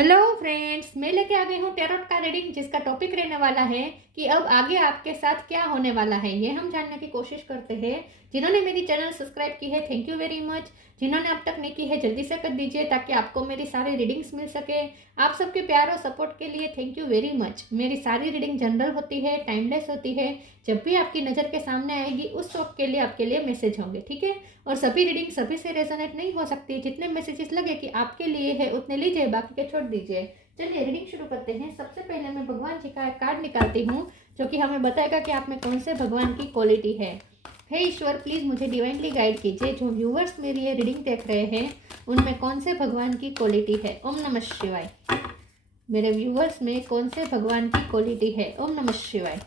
Hello friends, मैं लेके आ गई हूँ टैरोट का रीडिंग जिसका टॉपिक रहने वाला है कि अब आगे आपके साथ क्या होने वाला है। ये हम जानने की कोशिश करते हैं। जिन्होंने मेरी चैनल सब्सक्राइब की है, थैंक यू वेरी मच। जिन्होंने अब तक नहीं की है, जल्दी से कर दीजिए ताकि आपको मेरी सारी रीडिंग्स मिल सके। आप सबके प्यार और सपोर्ट के लिए थैंक यू वेरी मच। मेरी सारी रीडिंग जनरल होती है, टाइमलेस होती है। जब भी आपकी नज़र के सामने आएगी उस वक्त के लिए आपके लिए मैसेज होंगे, ठीक है। और सभी रीडिंग सभी से रेजोनेट नहीं हो सकती। जितने मैसेजेस लगे कि आपके लिए है उतने लीजिए, बाकी के छोड़ दीजिए। चलिए रीडिंग शुरू करते हैं। सबसे पहले मैं भगवान जी का एक कार्ड निकालती हूँ जो कि हमें बताएगा कि आप में कौन से भगवान की क्वालिटी है। हे ईश्वर, प्लीज मुझे डिवाइनली गाइड कीजिए। जो व्यूवर्स मेरी ये रीडिंग देख रहे हैं उनमें कौन से भगवान की क्वालिटी है। ओम नमः शिवाय। मेरे व्यूवर्स में कौन से भगवान की क्वालिटी है। ओम नमः शिवाय।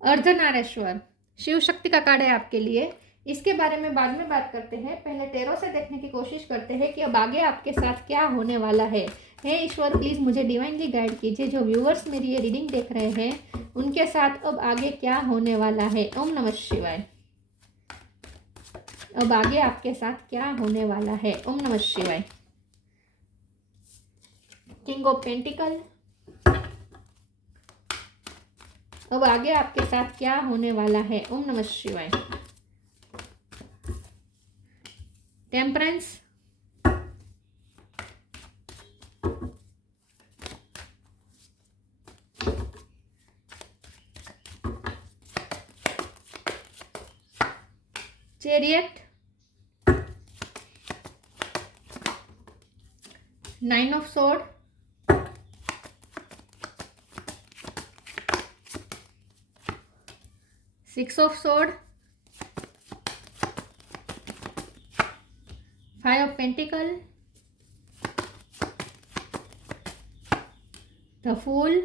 अर्धनारेश्वर शिव शक्ति का कार्ड है आपके लिए। इसके बारे में बाद में बात करते हैं। पहले टैरो से देखने की कोशिश करते हैं कि अब आगे आपके साथ क्या होने वाला है। हे ईश्वर, प्लीज मुझे डिवाइनली गाइड कीजिए। जो व्यूअर्स मेरी ये रीडिंग देख रहे हैं उनके साथ अब आगे क्या होने वाला है। ओम नमः शिवाय। अब आगे आपके साथ क्या होने वाला है। ओम नमः शिवाय। King of pentacle. अब आगे आपके साथ क्या होने वाला है। ओम नमः शिवाय। Temperance. Chariot. 9 of sword. Six of sword. 5 of pentacle. The fool.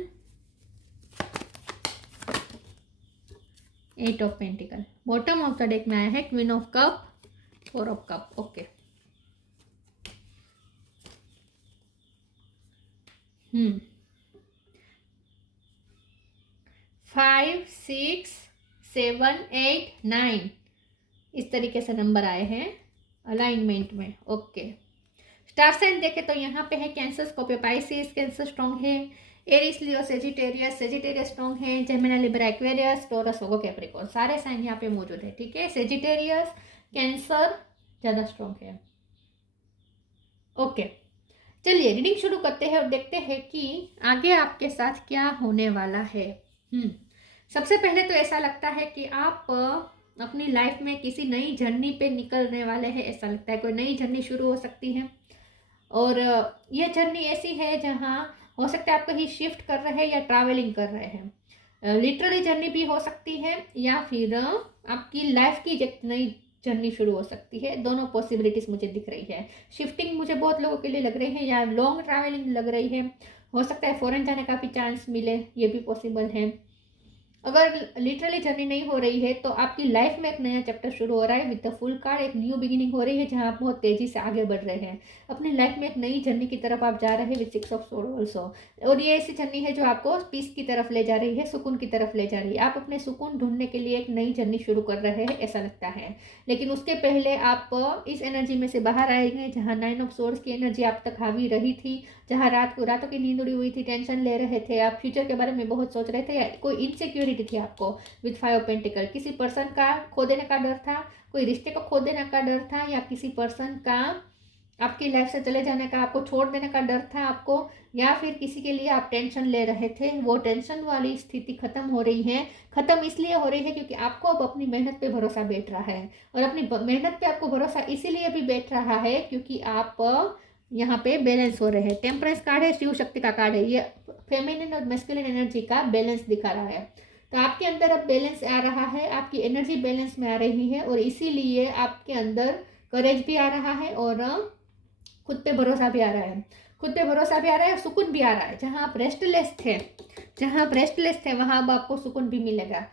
8 of pentacle. Bottom of the deck में आया है queen of cup, 4 of cup. Okay. 5 6 7 8 9 इस तरीके से नंबर आए हैं अलाइनमेंट में। ओके। स्टार साइन देखे तो यहाँ पे है cancer, Scorpio, Pisces. Cancer strong है। एरिस, लियो, सेजिटेरियस। सेजिटेरियस स्ट्रॉन्ग है। जेमिनी, लिब्रा, एक्वेरियस, टॉरस, वर्गो, कैप्रिकॉर्न। सारे साइन यहाँ पे मौजूद है, ठीक है। सेजिटेरियस, कैंसर ज्यादा स्ट्रॉन्ग है। ओके, चलिए रीडिंग शुरू करते हैं और देखते हैं कि आगे आपके साथ क्या होने वाला है। सबसे पहले तो ऐसा लगता है कि आप अपनी लाइफ में किसी नई जर्नी पे निकलने वाले हैं। ऐसा लगता है कोई नई जर्नी शुरू हो सकती है और यह जर्नी ऐसी है जहाँ हो सकता है आप कहीं शिफ्ट कर रहे हैं या ट्रैवलिंग कर रहे हैं। लिटरली जर्नी भी हो सकती है या फिर आपकी लाइफ की नई जर्नी शुरू हो सकती है। दोनों पॉसिबिलिटीज मुझे दिख रही है। शिफ्टिंग मुझे बहुत लोगों के लिए लग रही है या लॉन्ग ट्रैवलिंग लग रही है। हो सकता है फॉरेन जाने का भी चांस मिले, ये भी पॉसिबल है। अगर लिटरली जर्नी नहीं हो रही है तो आपकी लाइफ में एक नया चैप्टर शुरू हो रहा है विद द फुल कार्ड। एक न्यू बिगिनिंग हो रही है जहां आप बहुत तेजी से आगे बढ़ रहे हैं। अपनी लाइफ में एक नई जर्नी की तरफ आप जा रहे हैं विद 6 ऑफ स्वॉर्ड ऑल्सो। और ये ऐसी जर्नी है जो आपको पीस की तरफ ले जा रही है, सुकून की तरफ ले जा रही है। आप अपने सुकून ढूंढने के लिए एक नई जर्नी शुरू कर रहे हैं ऐसा लगता है। लेकिन उसके पहले आप इस एनर्जी में से बाहर आएंगे जहाँ 9 ऑफ स्वॉर्ड्स की एनर्जी आप तक हावी रही थी, जहाँ रातों की नींद उड़ी हुई थी, टेंशन ले रहे थे, आप फ्यूचर के बारे में बहुत सोच रहे थे या कोई इनसिक्योरिटी थी आपको विद 5 ऑफ पेंटिकल। किसी पर्सन का खो देने का डर था, कोई रिश्ते को खो देने का डर था या किसी पर्सन का आपकी लाइफ से चले जाने का, आपको छोड़ देने का डर था आपको, या फिर किसी के लिए आप टेंशन ले रहे थे। वो टेंशन वाली स्थिति खत्म हो रही है। खत्म इसलिए हो रही है क्योंकि आपको अब अपनी मेहनत पे भरोसा बैठ रहा है। और अपनी मेहनत पे आपको भरोसा इसीलिए भी बैठ रहा है क्योंकि आप यहाँ पे बैलेंस हो रहे हैं। टेम्परेंस कार्ड है, शिव शक्ति का कार्ड है। ये फेमिनिन और मैस्कुलिन एनर्जी का बैलेंस दिखा रहा है। तो आपके अंदर अब बैलेंस आ रहा है, आपकी एनर्जी बैलेंस में आ रही है और इसीलिए आपके अंदर करेज भी आ रहा है और खुद पे भरोसा भी आ रहा है। खुद पे भरोसा भी आ रहा है, सुकून भी आ रहा है। जहाँ आप रेस्टलेस थे वहाँ अब आपको सुकून भी मिलेगा।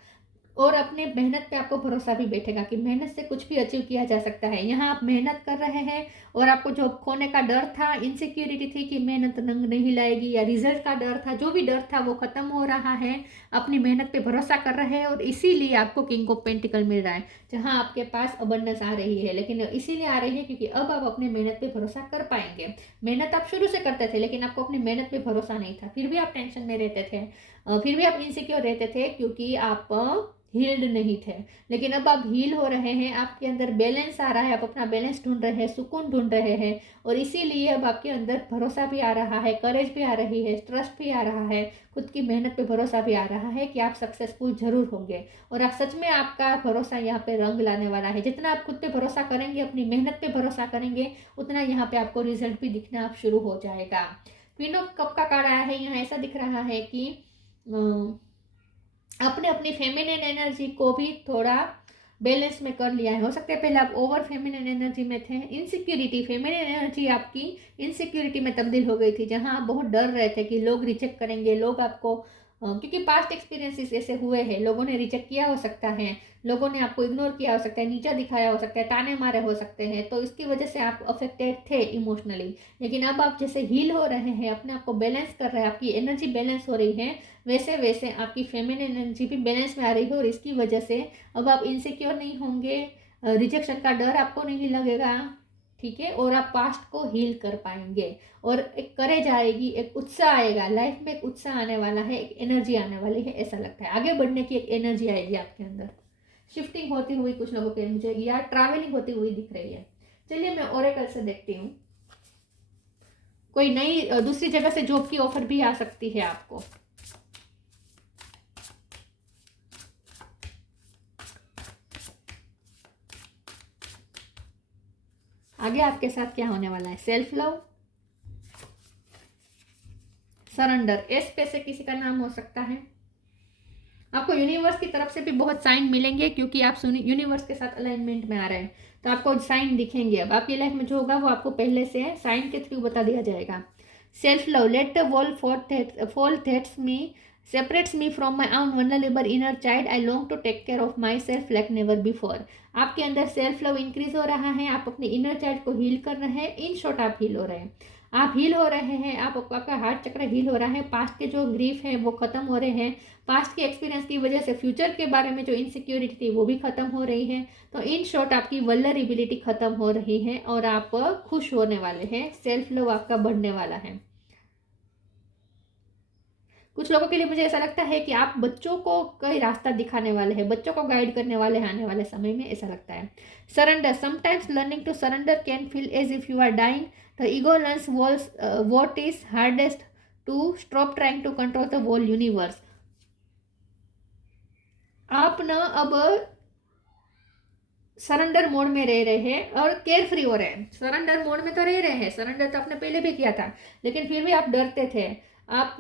और अपने मेहनत पे आपको भरोसा भी बैठेगा कि मेहनत से कुछ भी अचीव किया जा सकता है। यहाँ आप मेहनत कर रहे हैं और आपको जो खोने का डर था, इनसिक्योरिटी थी कि मेहनत रंग नहीं लाएगी, या रिजल्ट का डर था, जो भी डर था वो खत्म हो रहा है। अपनी मेहनत पे भरोसा कर रहे हैं और इसीलिए आपको किंग ऑफ पेंटिकल मिल रहा है, जहाँ आपके पास अबंडेंस आ रही है। लेकिन इसीलिए आ रही है क्योंकि अब आप अपने मेहनत पे भरोसा कर पाएंगे। मेहनत आप शुरू से करते थे लेकिन आपको अपनी मेहनत पे भरोसा नहीं था, फिर भी आप टेंशन में रहते थे, फिर भी आप इनसिक्योर रहते थे क्योंकि आप हील्ड नहीं थे। लेकिन अब आप हील हो रहे हैं, आपके अंदर बैलेंस आ रहा है, आप अपना बैलेंस ढूंढ रहे हैं, सुकून ढूंढ रहे हैं, और इसीलिए अब आपके अंदर भरोसा भी आ रहा है, करेज भी आ रही है, ट्रस्ट भी आ रहा है, खुद की मेहनत पे भरोसा भी आ रहा है कि आप सक्सेसफुल जरूर होंगे। और आप सच में, आपका भरोसा यहाँ पे रंग लाने वाला है। जितना आप खुद पे भरोसा करेंगे, अपनी मेहनत पे भरोसा करेंगे, उतना यहाँ पे आपको रिजल्ट भी दिखना आप शुरू हो जाएगा। क्वीन ऑफ कप का कार्ड आया है, यहाँ ऐसा दिख रहा है कि आपने अपनी फेमिनिन एनर्जी को भी थोड़ा बैलेंस में कर लिया है। हो सकता है पहले आप ओवर फेमिनिन एनर्जी में थे, इनसिक्योरिटी, फेमिनिन एनर्जी आपकी इनसिक्योरिटी में तब्दील हो गई थी, जहां आप बहुत डर रहे थे कि लोग रिजेक्ट करेंगे, लोग आपको क्योंकि पास्ट एक्सपीरियंसेस ऐसे हुए हैं, लोगों ने रिजेक्ट किया हो सकता है, लोगों ने आपको इग्नोर किया हो सकता है, नीचा दिखाया हो सकता है, ताने मारे हो सकते हैं, तो इसकी वजह से आप अफेक्टेड थे इमोशनली। लेकिन अब आप जैसे हील हो रहे हैं, अपने आप को बैलेंस कर रहे हैं, आपकी एनर्जी बैलेंस हो रही है, वैसे वैसे आपकी फेमिनिन एनर्जी भी बैलेंस में आ रही है, और इसकी वजह से अब आप इनसिक्योर नहीं होंगे, रिजेक्शन का डर आपको नहीं लगेगा, ठीक है, और आप पास्ट को हील कर पाएंगे, और एक करेज आएगी, एक उत्साह आएगा लाइफ में, एक उत्साह आने वाला है, एक एनर्जी आने वाली है, ऐसा लगता है आगे बढ़ने की एक एनर्जी आएगी आपके अंदर। शिफ्टिंग होती हुई कुछ लोगों के मुझे, या ट्रैवलिंग होती हुई दिख रही है। चलिए मैं ओरेकल से देखती हूँ, कोई नई दूसरी जगह से जॉब की ऑफर भी आ सकती है आपको। आगे आपके साथ क्या होने वाला है? सेल्फ लव, सरेंडर, एस पे से किसी का नाम हो सकता है। आपको यूनिवर्स की तरफ से भी बहुत साइन मिलेंगे क्योंकि आप यूनिवर्स के साथ अलाइनमेंट में आ रहे हैं, तो आपको साइन दिखेंगे। अब आपकी लाइफ में जो होगा वो आपको पहले से साइन के थ्रू बता दिया जाएगा। Self love, let the wall fall that's me separates me from my own vulnerable inner child. I long to take care of myself like never before. आपके अंदर सेल्फ लव इंक्रीज हो रहा है, आप अपने इनर चाइल्ड को heal कर रहे हैं। इन शॉर्ट आप हील हो रहे हैं, आप हील हो रहे हैं, आपका हार्ट चक्र हील हो रहा है, पास्ट के जो ग्रीफ है वो खत्म हो रहे हैं, पास्ट के एक्सपीरियंस की वजह से फ्यूचर के बारे में जो इनसिक्योरिटी थी वो भी खत्म हो रही है। तो इन शॉर्ट आपकी वल्नरेबिलिटी खत्म हो रही है और आप खुश होने वाले हैं, सेल्फ लव आपका बढ़ने वाला है। कुछ लोगों के लिए मुझे ऐसा लगता है कि आप बच्चों को कोई रास्ता दिखाने वाले हैं, बच्चों को गाइड करने वाले हैं आने वाले समय में, ऐसा लगता है। Surrender, sometimes learning to surrender can feel as if you are dying, the ego learns what is hardest to stop trying to control the whole universe. आप ना अब सरेंडर मोड में रह रहे हैं और केयर फ्री हो रहे हैं। सरेंडर मोड में तो रह रहे हैं, सरेंडर तो आपने पहले भी किया था, लेकिन फिर भी आप डरते थे, आप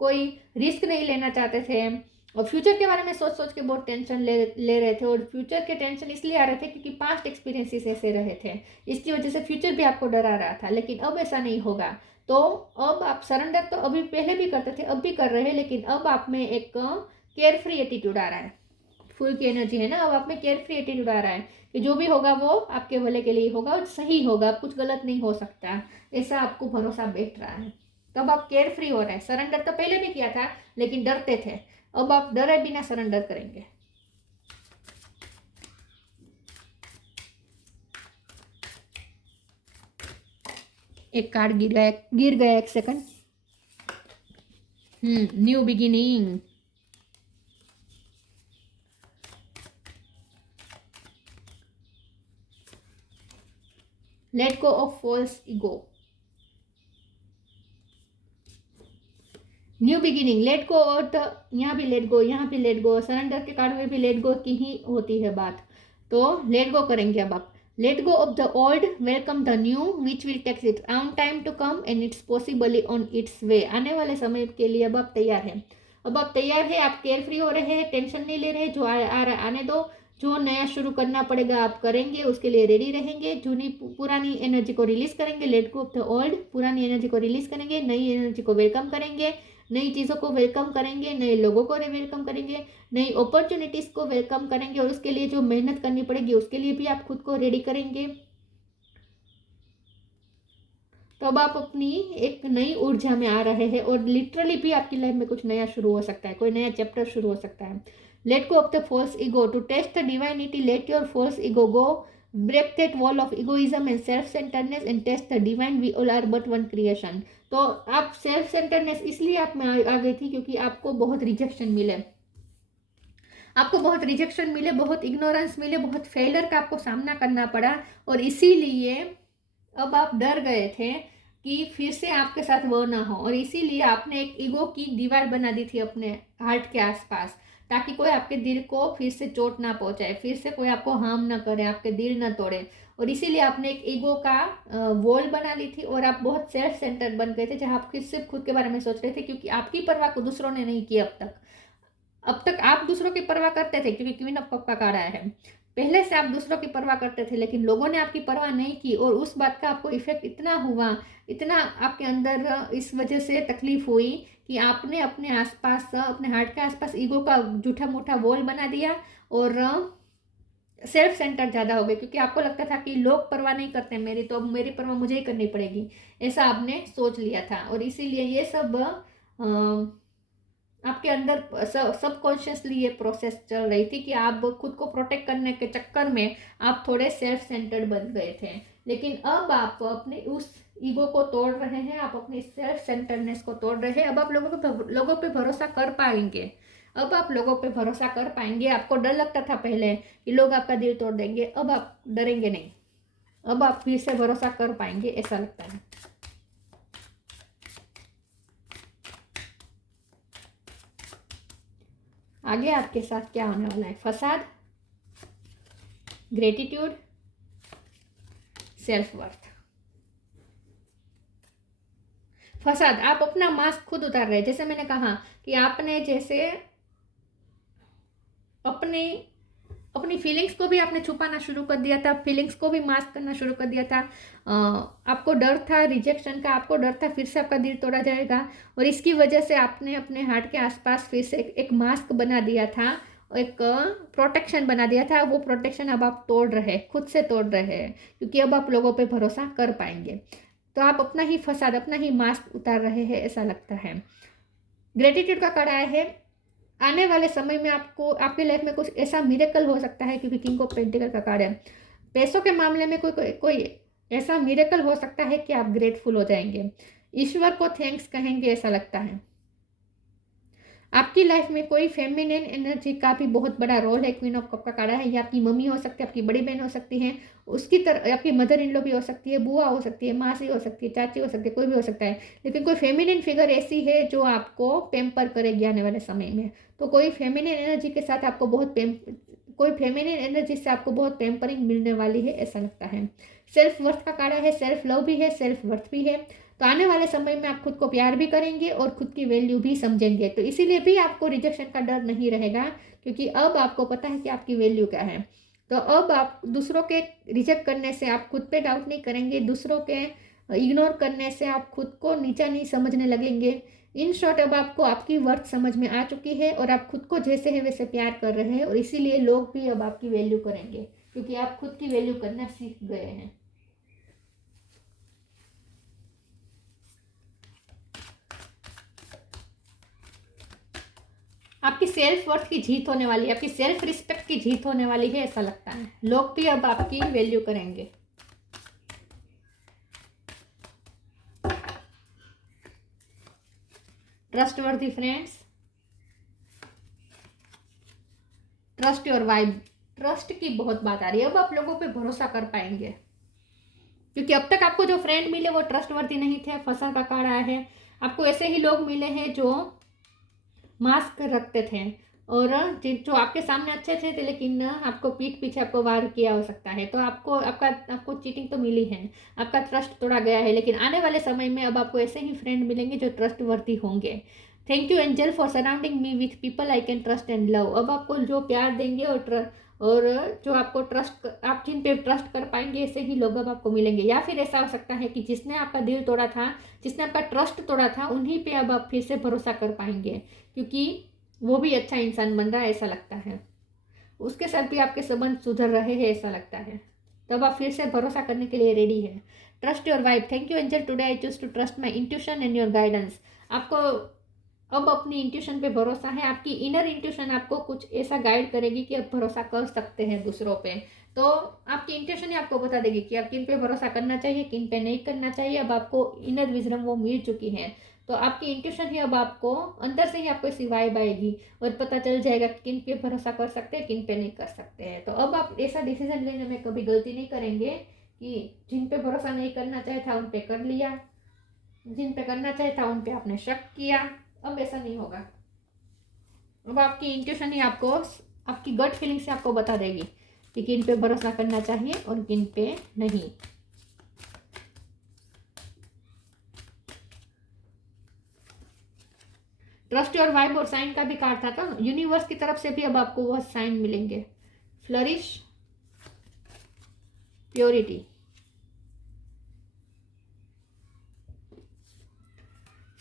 कोई रिस्क नहीं लेना चाहते थे, और फ्यूचर के बारे में सोच सोच के बहुत टेंशन ले रहे थे, और फ्यूचर के टेंशन इसलिए आ रहे थे क्योंकि पास्ट एक्सपीरियंसेस ऐसे रहे थे, इसकी वजह से फ्यूचर भी आपको डरा रहा था। लेकिन अब ऐसा नहीं होगा। तो अब आप सरेंडर तो अभी पहले भी करते थे, अब भी कर रहे हैं, लेकिन अब आप में एक केयर फ्री एटीट्यूड आ रहा है, फुल की एनर्जी है ना, अब आप में केयर फ्री एटीट्यूड आ रहा है कि जो भी होगा वो आपके भले के लिए होगा और सही होगा, अब कुछ गलत नहीं हो सकता, ऐसा आपको भरोसा बैठ रहा है। तब आप केयर फ्री हो रहे हैं। सरेंडर तो पहले भी किया था लेकिन डरते थे, अब आप डरे बिना सरेंडर करेंगे। एक कार्ड गिर गया एक second. New beginning, let go of false ego, new beginning, let go, और यहाँ भी लेट गो, यहाँ भी लेट गो, सरेंडर के कार्ड में भी लेट गो की ही होती है बात, तो लेट गो करेंगे अब आप। Let go of the old, welcome the new which will takes it on time to come and it's possibly on its way. आने वाले समय के लिए अब आप तैयार हैं, अब आप तैयार है, आप केयर फ्री हो रहे हैं, टेंशन नहीं ले रहे, जो आ रहा है आने दो, जो नया शुरू करना पड़ेगा आप करेंगे, उसके लिए रेडी रहेंगे, पुरानी एनर्जी को रिलीज करेंगे, late go of the old, पुरानी एनर्जी को रिलीज करेंगे, नई एनर्जी को वेलकम करेंगे, नई चीज़ों को वेलकम करेंगे, नए लोगों को वेलकम करेंगे, नई अपॉर्चुनिटीज़ को वेलकम करेंगे और उसके लिए जो मेहनत करनी पड़ेगी उसके लिए भी आप खुद को रेडी करेंगे। तो अब आप अपनी एक नई ऊर्जा में आ रहे हैं और लिटरली भी आपकी लाइफ में कुछ नया शुरू हो सकता है, कोई नया चैप्टर शुरू हो सकता है। Let go of the false ego to taste the divinity, let your false ego go, break that wall of egoism and self centredness and taste the divine, we all are but one creation. तो आप self सेंटरनेस इसलिए आप में आ गई थी क्योंकि आपको बहुत रिजेक्शन मिले, आपको बहुत रिजेक्शन मिले, बहुत इग्नोरेंस मिले, बहुत फेलियर का आपको सामना करना पड़ा और इसीलिए अब आप डर गए थे कि फिर से आपके साथ वो ना हो और इसीलिए आपने एक ईगो की दीवार बना दी थी अपने हार्ट के आसपास, ताकि कोई आपके दिल को फिर से चोट ना पहुंचाए, फिर से कोई आपको हार्म ना करे, आपके दिल ना तोड़े। और इसीलिए आपने एक ईगो का वॉल बना ली थी और आप बहुत सेल्फ सेंटर्ड बन गए थे, जहां आप सिर्फ खुद के बारे में सोच रहे थे, क्योंकि आपकी परवाह को दूसरों ने नहीं की अब तक। अब तक आप दूसरों की परवाह करते थे क्योंकि क्वीन ऑफ कप का कार्ड आया है, पहले से आप दूसरों की परवाह करते थे, लेकिन लोगों ने आपकी परवाह नहीं की और उस बात का आपको इफेक्ट इतना हुआ, इतना आपके अंदर इस वजह से तकलीफ हुई कि आपने अपने आसपास, अपने हार्ट के आसपास ईगो का झूठा मोटा वॉल बना दिया और सेल्फ सेंटर ज़्यादा हो गए, क्योंकि आपको लगता था कि लोग परवाह नहीं करते मेरी, तो अब मेरी परवाह मुझे ही करनी पड़ेगी, ऐसा आपने सोच लिया था। और इसीलिए ये सब आपके अंदर सबकॉन्शियसली ये प्रोसेस चल रही थी कि आप खुद को प्रोटेक्ट करने के चक्कर में आप थोड़े सेल्फ सेंटर्ड बन गए थे। लेकिन अब आप अपने उस ईगो को तोड़ रहे हैं, आप अपनी सेल्फ सेंटर्डनेस को तोड़ रहे हैं। अब आप लोगों पे भरोसा कर पाएंगे, अब आप लोगों पे भरोसा कर पाएंगे। आपको डर लगता था पहले कि लोग आपका दिल तोड़ देंगे, अब आप डरेंगे नहीं, अब आप फिर से भरोसा कर पाएंगे, ऐसा लगता है। आगे आपके साथ क्या होने वाला है? फसाद, ग्रेटिट्यूड, सेल्फ वर्थ। फसाद, आप अपना मास्क खुद उतार रहे हैं। जैसे मैंने कहा कि आपने जैसे अपनी फीलिंग्स को भी आपने छुपाना शुरू कर दिया था, फीलिंग्स को भी मास्क करना शुरू कर दिया था। आपको डर था रिजेक्शन का, आपको डर था फिर से आपका दिल तोड़ा जाएगा और इसकी वजह से आपने अपने हार्ट के आसपास फिर से एक मास्क बना दिया था, एक प्रोटेक्शन बना दिया था। वो प्रोटेक्शन अब आप तोड़ रहे हैं, खुद से तोड़ रहे हैं, क्योंकि अब आप लोगों पे भरोसा कर पाएंगे। तो आप अपना ही फसाद, अपना ही मास्क उतार रहे हैं, ऐसा लगता है। ग्रेटिट्यूड का कार्ड आया है। आने वाले समय में आपको आपकी लाइफ में कुछ ऐसा मिरेकल हो सकता है, क्योंकि किंग ऑफ पेंटिकल का कार्ड है। पैसों के मामले में कोई ऐसा मिरेकल हो सकता है कि आप ग्रेटफुल हो जाएंगे, ईश्वर को थैंक्स कहेंगे, ऐसा लगता है। आपकी लाइफ में कोई फेमिनिन एनर्जी का भी बहुत बड़ा रोल है। क्वीन ऑफ कप का कार्ड है। ये आपकी मम्मी हो सकती है, आपकी बड़ी बहन हो सकती है, उसकी तरह आपकी मदर इन लॉ भी हो सकती है, बुआ हो सकती है, मासी हो सकती है, चाची हो सकती है, कोई भी हो सकता है। लेकिन कोई फेमिनिन फिगर ऐसी है जो आपको पेम्पर करेगी आने वाले समय में। तो कोई फेमिनिन एनर्जी के साथ आपको कोई फेमिनिन एनर्जी से आपको बहुत पेम्परिंग मिलने वाली है, ऐसा लगता है। सेल्फ वर्थ का कार्ड है। सेल्फ लव भी है, सेल्फ वर्थ भी है। तो आने वाले समय में आप खुद को प्यार भी करेंगे और खुद की वैल्यू भी समझेंगे। तो इसीलिए भी आपको रिजेक्शन का डर नहीं रहेगा, क्योंकि अब आपको पता है कि आपकी वैल्यू क्या है। तो अब आप दूसरों के रिजेक्ट करने से आप खुद पे डाउट नहीं करेंगे, दूसरों के इग्नोर करने से आप खुद को नीचा नहीं समझने लगेंगे। इन शॉर्ट, अब आपको आपकी वर्थ समझ में आ चुकी है और आप खुद को जैसे है वैसे प्यार कर रहे हैं और इसीलिए लोग भी अब आपकी वैल्यू करेंगे, क्योंकि आप खुद की वैल्यू करना सीख गए हैं। आपकी सेल्फ वर्थ की जीत होने वाली है, आपकी सेल्फ रिस्पेक्ट की जीत होने वाली है, ऐसा लगता है। लोग भी अब आपकी वैल्यू करेंगे। Trustworthy friends, trust your vibe. Trust की बहुत बात आ रही है, अब आप लोगों पे भरोसा कर पाएंगे, क्योंकि अब तक आपको जो फ्रेंड मिले वो ट्रस्टवर्दी नहीं थे। फंसा का कार्ड आया है। आपको ऐसे ही लोग मिले हैं जो मास्क रखते थे और जो आपके सामने अच्छे थे लेकिन आपको पीठ पीछे आपको वार किया हो सकता है। तो आपको चीटिंग तो मिली है, आपका ट्रस्ट तोड़ा गया है, लेकिन आने वाले समय में अब आपको ऐसे ही फ्रेंड मिलेंगे जो ट्रस्टवर्दी होंगे। Thank you angel for surrounding me with people I can trust and love. अब आपको जो प्यार देंगे और जो आपको आप जिन पे ट्रस्ट कर पाएंगे ऐसे ही लोग अब आपको मिलेंगे। या फिर ऐसा हो सकता है कि जिसने आपका दिल तोड़ा था, जिसने आपका ट्रस्ट तोड़ा था, उन्हीं पे अब आप फिर से भरोसा कर पाएंगे, क्योंकि वो भी अच्छा इंसान बन रहा है ऐसा लगता है, उसके साथ भी आपके संबंध सुधर रहे हैं ऐसा लगता है। तब आप फिर से भरोसा करने के लिए रेडी है। Trust your vibe. Thank you angel, today I choose to trust my intuition and your guidance. आपको अब अपनी इंट्यूशन पे भरोसा है। आपकी इनर इंट्यूशन आपको कुछ ऐसा गाइड करेगी कि आप भरोसा कर सकते हैं दूसरों पे। तो आपकी इंट्यूशन ही आपको बता देगी कि आप किन पे भरोसा करना चाहिए, किन पे नहीं करना चाहिए। अब आपको इनर विजडम वो मिल चुकी है, तो आपकी इंट्यूशन ही अब आपको अंदर से ही आपको ऐसी वाइब आएगी और पता चल जाएगा कि किन पे भरोसा कर सकते हैं, किन पे नहीं कर सकते हैं। तो अब आप ऐसा डिसीजन लेने में कभी गलती नहीं करेंगे कि जिन पे भरोसा नहीं करना चाहिए था उन पे कर लिया, जिन पे करना चाहिए था उन पे आपने शक किया। अब ऐसा नहीं होगा। अब आपकी इंट्यूशन ही आपको, आपकी गट फीलिंग से आपको बता देगी कि किन पे भरोसा करना चाहिए और किन पे नहीं। ट्रस्ट योर वाइब और साइन का भी कार्ड था, तो यूनिवर्स की तरफ से भी अब आपको वह साइन मिलेंगे। Flourish, purity.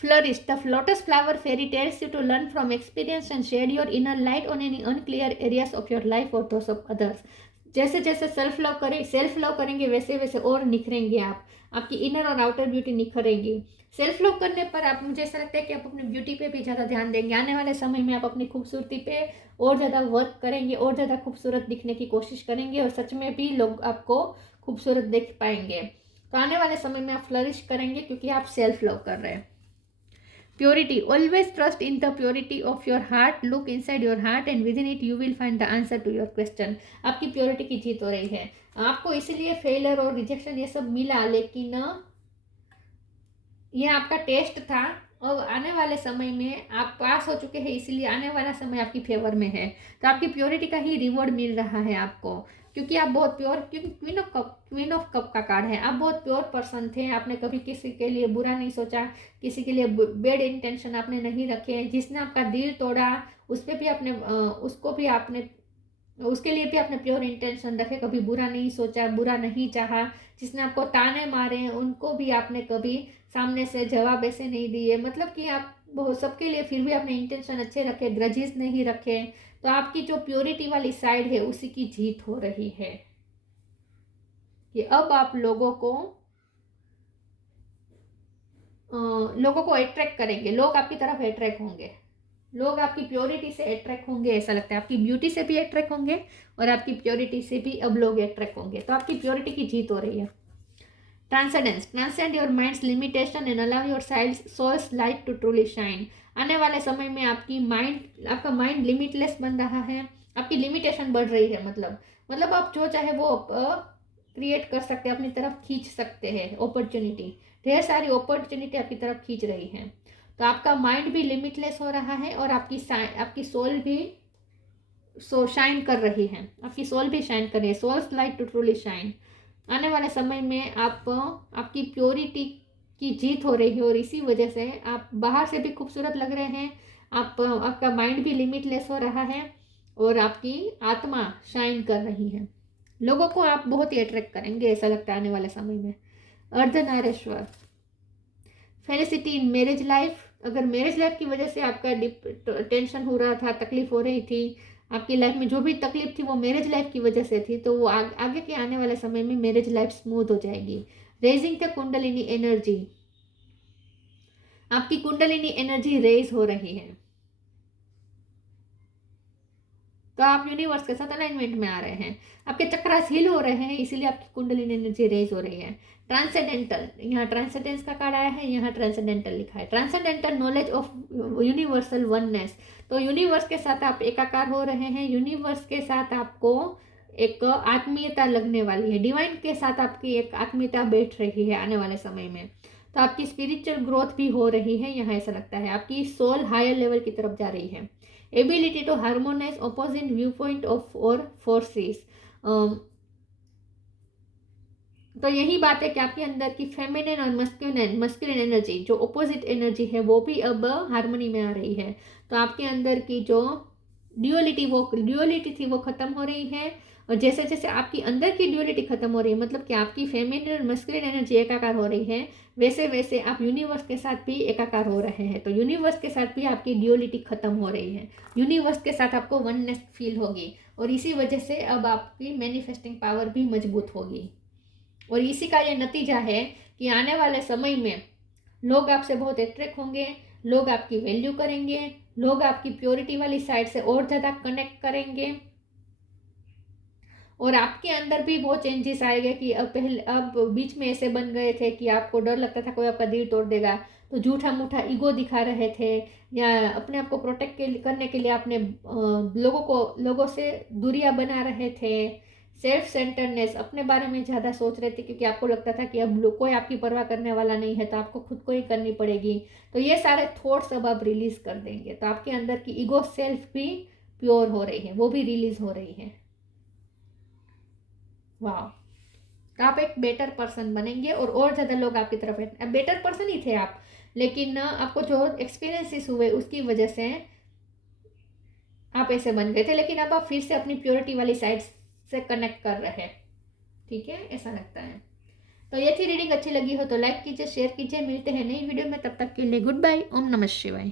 Flourish. The lotus flower fairy tells you to learn from experience and shed your inner light on any unclear areas of your life or those of others. जैसे जैसे सेल्फ लव करेंगे वैसे वैसे और निखरेंगे आप, आपकी inner और outer beauty निखरेंगी। Self love करने पर आप, मुझे ऐसा लगता है कि आप अपनी ब्यूटी पे भी ज़्यादा ध्यान देंगे। आने वाले समय में आप अपनी खूबसूरती पे और ज़्यादा वर्क करेंगे और ज़्यादा खूबसूरत दिखने की कोशिश करेंगे और सच में भी लोग आपको खूबसूरत देख पाएंगे। तो आने वाले समय में आप फ्लरिश करेंगे क्योंकि आप सेल्फ लव कर रहे हैं। Purity. Always trust in the purity of your heart. Look inside your heart and within it you will find the answer to your question. आपकी प्योरिटी की जीत हो रही है। आपको इसीलिए फेलियर और रिजेक्शन ये सब मिला, लेकिन ये आपका टेस्ट था और आने वाले समय में आप पास हो चुके हैं, इसीलिए आने वाला समय आपकी फेवर में है। तो आपकी प्योरिटी का ही रिवॉर्ड मिल रहा है आपको, क्योंकि आप बहुत प्योर, क्योंकि क्वीन ऑफ कप का कार्ड है। आप बहुत प्योर पर्सन थे, आपने कभी किसी के लिए बुरा नहीं सोचा, किसी के लिए बैड इंटेंशन आपने नहीं रखे। जिसने आपका दिल तोड़ा उस पर भी आपने उसके लिए भी आपने प्योर इंटेंशन रखे, कभी बुरा नहीं सोचा, बुरा नहीं चाहा। जिसने आपको ताने मारे उनको भी आपने कभी सामने से जवाब ऐसे नहीं दिए, मतलब कि आप बहुत सबके लिए फिर भी आपने इंटेंशन अच्छे रखे, ग्रजेस नहीं रखे। तो आपकी जो प्योरिटी वाली साइड है उसी की जीत हो रही है कि अब आप लोगों को अट्रैक्ट करेंगे, लोग आपकी तरफ अट्रैक्ट होंगे, लोग आपकी प्योरिटी से अट्रैक्ट होंगे। ऐसा लगता है आपकी ब्यूटी से भी अट्रैक्ट होंगे और आपकी प्योरिटी से भी अब लोग अट्रैक्ट होंगे। तो आपकी प्योरिटी की जीत हो रही है। Transcendence. Transcend your mind's limitation and allow your soul's light to truly shine. आने वाले समय में आपका माइंड लिमिटलेस बन रहा है, आपकी लिमिटेशन बढ़ रही है। मतलब आप जो चाहे वो क्रिएट कर सकते हैं, अपनी तरफ खींच सकते हैं। अपॉर्चुनिटी, ढेर सारी अपॉर्चुनिटी आपकी तरफ खींच रही है। तो आपका माइंड भी लिमिटलेस हो रहा है और आपकी सोल भी शाइन कर रही है, आपकी सोल भी शाइन कर रही है। Soul's light to truly shine. आने वाले समय में आपकी प्योरिटी की जीत हो रही है और इसी वजह से आप बाहर से भी खूबसूरत लग रहे हैं। आपका माइंड भी लिमिटलेस हो रहा है और आपकी आत्मा शाइन कर रही है। लोगों को आप बहुत ही अट्रैक्ट करेंगे ऐसा लगता है आने वाले समय में। Ardhanarishvara. Felicity in marriage life. अगर मैरिज लाइफ की वजह से आपका टेंशन हो रहा था, तकलीफ हो रही थी, आपकी लाइफ में जो भी तकलीफ थी वो मैरिज लाइफ की वजह से थी, तो वो आगे के आने वाले समय में मैरिज लाइफ स्मूथ हो जाएगी। Raising the kundalini energy. आपकी कुंडलिनी एनर्जी रेज हो रही है, तो आप यूनिवर्स के साथ अलाइनमेंट में आ रहे हैं। आपके चक्रास हील हो रहे हैं, इसीलिए आपकी कुंडलिनी एनर्जी रेज हो रही है। ट्रांसेंडेंटल. यहाँ ट्रांसेंडेंस का कार्ड आया है, यहाँ ट्रांसेंडेंटल लिखा है। Transcendental knowledge of universal oneness. तो यूनिवर्स के साथ आप एकाकार हो रहे हैं, यूनिवर्स के साथ आपको एक आत्मीयता लगने वाली है, डिवाइन के साथ आपकी एक आत्मीयता बैठ रही है आने वाले समय में। तो आपकी स्पिरिचुअल ग्रोथ भी हो रही है, यहाँ ऐसा लगता है आपकी सोल हायर लेवल की तरफ जा रही है। Ability to harmonise opposite view point of और फोर्सेस. तो यही बात है कि आपके अंदर की फेमिनिन और मस्कुलिन एनर्जी, जो ऑपोजिट एनर्जी है, वो भी अब हार्मनी में आ रही है। तो आपके अंदर की जो ड्यूअलिटी थी वो खत्म हो रही है। और जैसे जैसे आपकी अंदर की ड्यूअलिटी खत्म हो रही है, मतलब कि आपकी फेमिनिन और मस्कुलिन एनर्जी एकाकार हो रही है, वैसे वैसे आप यूनिवर्स के साथ भी एकाकार हो रहे हैं। तो यूनिवर्स के साथ भी आपकी ड्यूअलिटी खत्म हो रही है, यूनिवर्स के साथ आपको वननेस फील होगी, और इसी वजह से अब आपकी मैनिफेस्टिंग पावर भी मजबूत होगी। और इसी का ये नतीजा है कि आने वाले समय में लोग आपसे बहुत अट्रैक्ट होंगे, लोग आपकी वैल्यू करेंगे, लोग आपकी प्योरिटी वाली साइड से और ज़्यादा कनेक्ट करेंगे, और आपके अंदर भी बहुत चेंजेस आएंगे कि अब बीच में ऐसे बन गए थे कि आपको डर लगता था कोई आपका दिल तोड़ देगा, तो झूठा मूठा ईगो दिखा रहे थे, या अपने आप को प्रोटेक्ट करने के लिए आपने लोगों से दूरियां बना रहे थे, सेल्फ सेंटरनेस, अपने बारे में ज़्यादा सोच रहे थे क्योंकि आपको लगता था कि अब कोई आपकी परवाह करने वाला नहीं है, तो आपको खुद को ही करनी पड़ेगी। तो ये सारे थॉट्स अब आप रिलीज कर देंगे, तो आपके अंदर की ईगो सेल्फ भी प्योर हो रही है, वो भी रिलीज हो रही है। वाह, तो आप एक बेटर पर्सन बनेंगे और ज़्यादा लोग आपकी तरफ है। बेटर पर्सन ही थे आप, लेकिन आपको जो एक्सपीरियंसेस हुए उसकी वजह से आप ऐसे बन गए थे, लेकिन अब आप फिर से अपनी प्योरिटी वाली साइड से कनेक्ट कर रहे हैं। ठीक है, ऐसा लगता है। तो ये थी रीडिंग, अच्छी लगी हो तो लाइक कीजिए, शेयर कीजिए। मिलते हैं नई वीडियो में, तब तक के लिए गुड बाय। ओम नमः शिवाय।